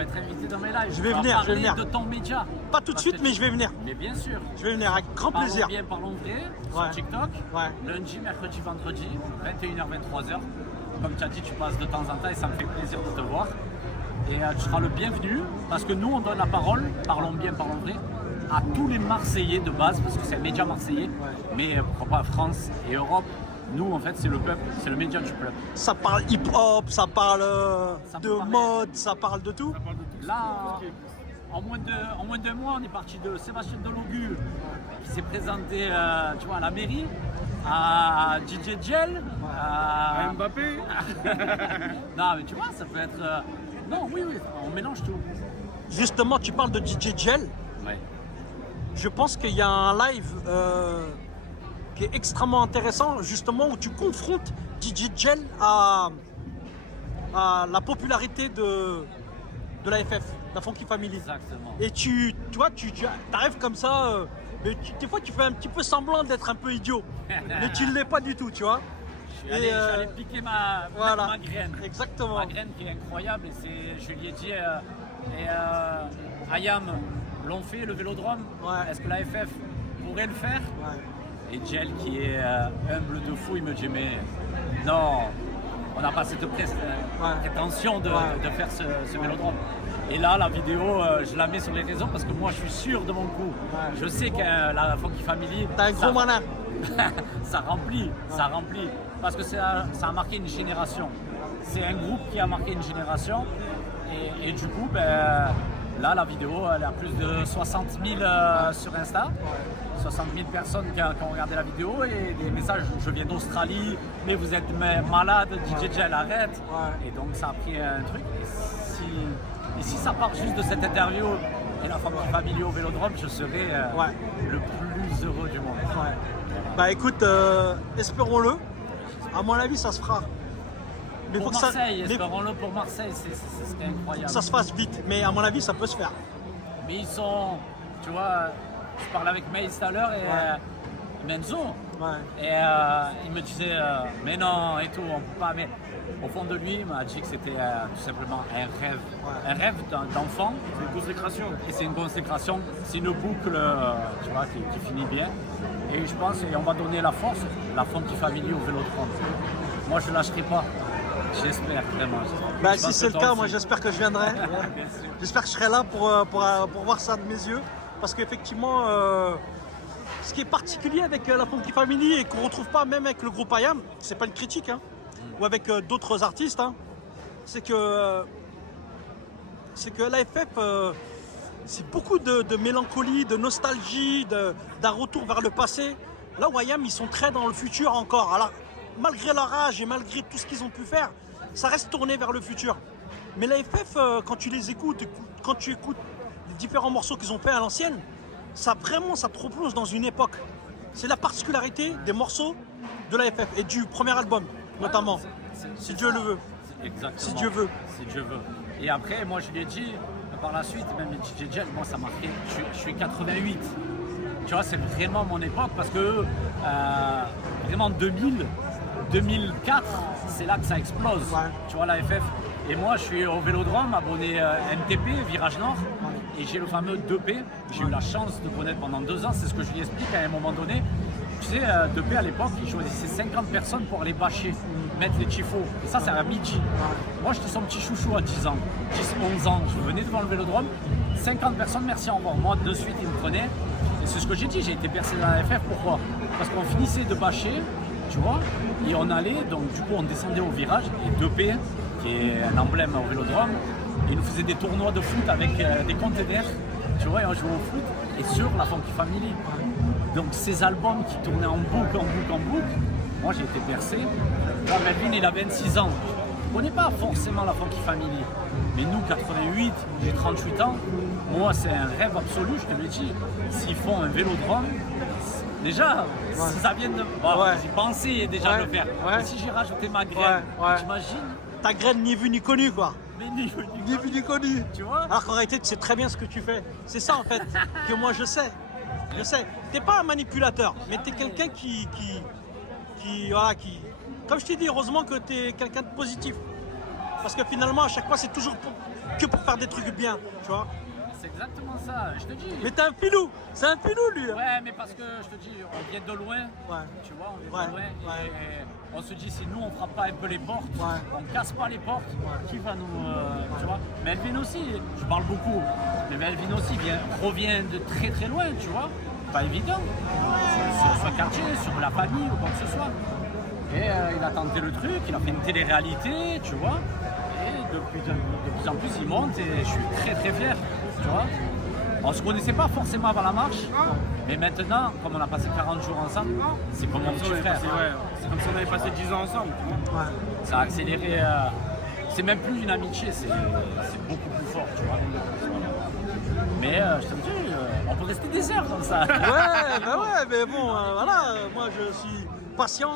peux être invité dans mes lives. Je vais venir, je vais venir. De ton média. Pas tout de suite, mais je vais venir. Mais bien sûr. Je vais venir avec grand plaisir. Parlons bien, parlons vrai, Ouais. sur TikTok. Ouais. Lundi, mercredi, vendredi, 21h, 23h. Comme tu as dit, tu passes de temps en temps et ça me fait plaisir de te voir. Et tu seras le bienvenu parce que nous, on donne la parole, parlons bien, parlons vrai, à tous les Marseillais de base, parce que c'est un média marseillais, mais pourquoi pas France et Europe. Nous, en fait, c'est le peuple, c'est le média du peuple. Ça parle hip-hop, ça parle de parler. mode, ça parle de tout. Là, en moins de mois, on est parti de Sébastien Delogu, qui s'est présenté tu vois, à la mairie, à DJ Gel, À Mbappé. Non, mais tu vois, ça peut être... Non, oui, on mélange tout. Justement, tu parles de DJ Gel. Ouais. Je pense qu'il y a un live qui est extrêmement intéressant, justement, où tu confrontes DJ Gel à la popularité de la FF, la Funky Family. Exactement. Et tu vois, tu arrives comme ça, mais des fois tu fais un petit peu semblant d'être un peu idiot, mais tu ne l'es pas du tout, tu vois. Je suis allé piquer ma graine. Exactement. Ma graine qui est incroyable, et je lui ai dit, Ayam l'ont fait, le Vélodrome, Ouais. est-ce que la FF pourrait le faire? Ouais. Et Gel, qui est humble de fou, il me dit, mais non, on n'a pas cette prétention de faire ce Vélodrome. Et là, la vidéo, je la mets sur les réseaux parce que moi, je suis sûr de mon coup. Ouais. Je sais que la Funky Family, T'as un gros malin. ça remplit. Parce que ça a marqué une génération. C'est un groupe qui a marqué une génération. Et du coup, là, la vidéo, elle a plus de 60 000 sur Insta. 60 000 personnes qui ont regardé la vidéo et des messages, je viens d'Australie, mais vous êtes malade, DJ Gel arrête. Ouais. Et donc ça a pris un truc. Et si ça part juste de cette interview et la Funky Family au Vélodrome, je serai le plus heureux du monde. Ouais. Bah écoute, espérons-le. À mon avis, ça se fera. Mais Pour faut Marseille, que ça, espérons-le pour Marseille, c'était incroyable. ça se fasse vite. Mais à mon avis, ça peut se faire. Mais ils sont, tu vois, je parlais avec Maïs tout à l'heure et Menzo, Ouais. et il me disait, mais non, et tout, on peut pas, mais au fond de lui, il m'a dit que c'était tout simplement un rêve d'enfant. C'est une consécration. Et c'est une consécration, c'est une boucle tu vois, qui finit bien. Et je pense, et on va donner la force, la Funky Family au Vélodrome. Moi, je ne lâcherai pas. J'espère vraiment. Bah, Je si pense c'est que le toi cas, aussi. moi j'espère que je viendrai. Bien sûr. J'espère que je serai là pour voir ça de mes yeux. Parce qu'effectivement, ce qui est particulier avec la Funky Family et qu'on ne retrouve pas même avec le groupe IAM, c'est pas une critique, hein, ou avec d'autres artistes, hein, c'est que l'AFF, c'est beaucoup de mélancolie, de nostalgie, d'un retour vers le passé. Là où IAM, ils sont très dans le futur encore. Alors, malgré leur âge et malgré tout ce qu'ils ont pu faire, ça reste tourné vers le futur. Mais l'AFF, quand tu les écoutes, quand tu écoutes les différents morceaux qu'ils ont fait à l'ancienne, ça te replonge dans une époque. C'est la particularité des morceaux de l'AFF et du premier album, notamment, si Dieu le veut. Exactement. Si Dieu veut. Si Dieu veut. Et après, moi, je lui ai dit, par la suite, même les DJ Gel, moi, ça m'a marqué. Je suis 88. Tu vois, c'est vraiment mon époque parce que vraiment 2000, 2004, c'est là que ça explose. Ouais. Tu vois, la FF. Et moi, je suis au Vélodrome, abonné MTP, Virage Nord, et j'ai le fameux 2P. J'ai eu la chance de connaître pendant 2 ans, c'est ce que je lui explique à un moment donné. Tu sais, 2P à l'époque, il choisissait 50 personnes pour aller bâcher, mettre les tifos. Et ça, c'est à midi. Moi, j'étais son petit chouchou à 10 ans, 10, 11 ans. Je venais devant le Vélodrome, 50 personnes, merci, au revoir. Moi, de suite, il me prenait. Et c'est ce que j'ai dit, j'ai été bercé dans la FF. Pourquoi? Parce qu'on finissait de bâcher, tu vois, et on allait, donc du coup, on descendait au virage, et 2P, qui est un emblème au Vélodrome, il nous faisait des tournois de foot avec des containers, tu vois, et on jouait au foot, et sur la Funky Family. Donc ces albums qui tournaient en boucle, moi j'ai été bercé. Là, Melvin, il a 26 ans. Je ne connais pas forcément la Funky Family, mais nous, 88, j'ai 38 ans, moi c'est un rêve absolu, je te le dis. S'ils font un Vélodrome, déjà, si ça vient de... Bon, j'ai pensé déjà de le faire. Et si j'ai rajouté ma graine, t'imagines? Ta graine ni vue ni connue, quoi. Mais ni Ni vue ni connue. Tu vois? Alors qu'en réalité, tu sais très bien ce que tu fais. C'est ça, en fait, que moi je sais. Je sais. T'es pas un manipulateur, mais t'es quelqu'un qui, comme je t'ai dit, heureusement que t'es quelqu'un de positif. Parce que finalement, à chaque fois, c'est toujours que pour faire des trucs bien, tu vois. C'est exactement ça, je te dis. Mais t'es un filou, c'est un filou lui. Hein. Ouais, mais parce que je te dis, on vient de loin, Ouais. tu vois, on vient de Ouais, loin. ouais. Et on se dit, si nous, on frappe pas un peu les portes, Ouais. on casse pas les portes, qui va nous. Tu vois. Melvin aussi, je parle beaucoup, mais Melvin aussi revient de très très loin, tu vois. Pas évident. Sur ce quartier, sur la famille ou quoi que ce soit. Et il a tenté le truc, il a fait une télé-réalité, tu vois. Et de plus en plus, il monte et je suis très très fier, tu vois. On se connaissait pas forcément avant la marche, mais maintenant, comme on a passé 40 jours ensemble, c'est comme mon petit frère. C'est comme si on avait passé 10 ans ensemble. Ouais. Ça a accéléré. C'est même plus une amitié, c'est beaucoup plus fort, tu vois. Mais je te dis, on peut rester des heures comme ça. Ouais, bah ouais, mais bon, voilà, moi je suis patient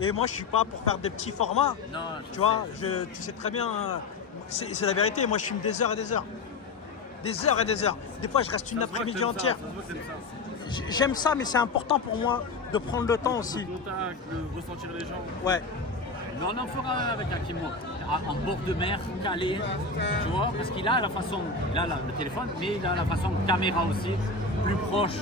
et moi je suis pas pour faire des petits formats. Non, Tu vois, tu sais très bien, c'est la vérité, moi je filme des heures et des heures. Des heures et des heures. Des fois je reste une après-midi entière. J'aime ça, mais c'est important pour moi de prendre le temps aussi. Le contact, de ressentir les gens. Ouais. Mais on en fera avec Akimo, en bord de mer, calé, tu vois, parce qu'il a la façon, il a le téléphone, mais il a la façon caméra aussi, plus proche.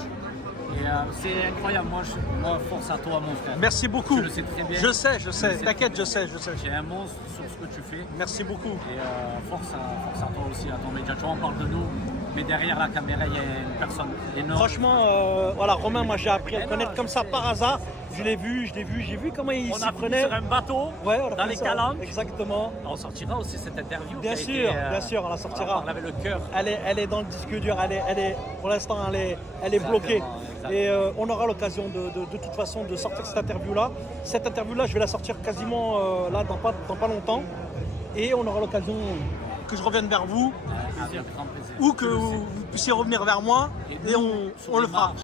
Et c'est incroyable, moi, force à toi mon frère. Merci beaucoup. Tu le sais très bien. Je sais, Tu le sais. t'inquiète, je sais. Tu es un monstre sur ce que tu fais. Merci beaucoup. Et force à toi aussi, à ton média. Tu vois, on parle de nous, mais derrière la caméra, il y a une personne énorme. Franchement, voilà, Romain, moi j'ai appris à le connaître comme ça par hasard. Je l'ai vu, j'ai vu comment il On s'y a pris prenait. sur un bateau, Ouais, on a dans fait les ça. calanques. Exactement. On sortira aussi cette interview. Bien qui a sûr, été, bien sûr, on la sortira. On avait le cœur. Elle est dans le disque dur, pour l'instant, elle est bloquée. Exactement. Et on aura l'occasion de toute façon de sortir cette interview-là. Cette interview-là, je vais la sortir quasiment là dans pas longtemps. Et on aura l'occasion que je revienne vers vous Avec grand plaisir. ou que Tu le sais. vous puissiez revenir vers moi et on le fera.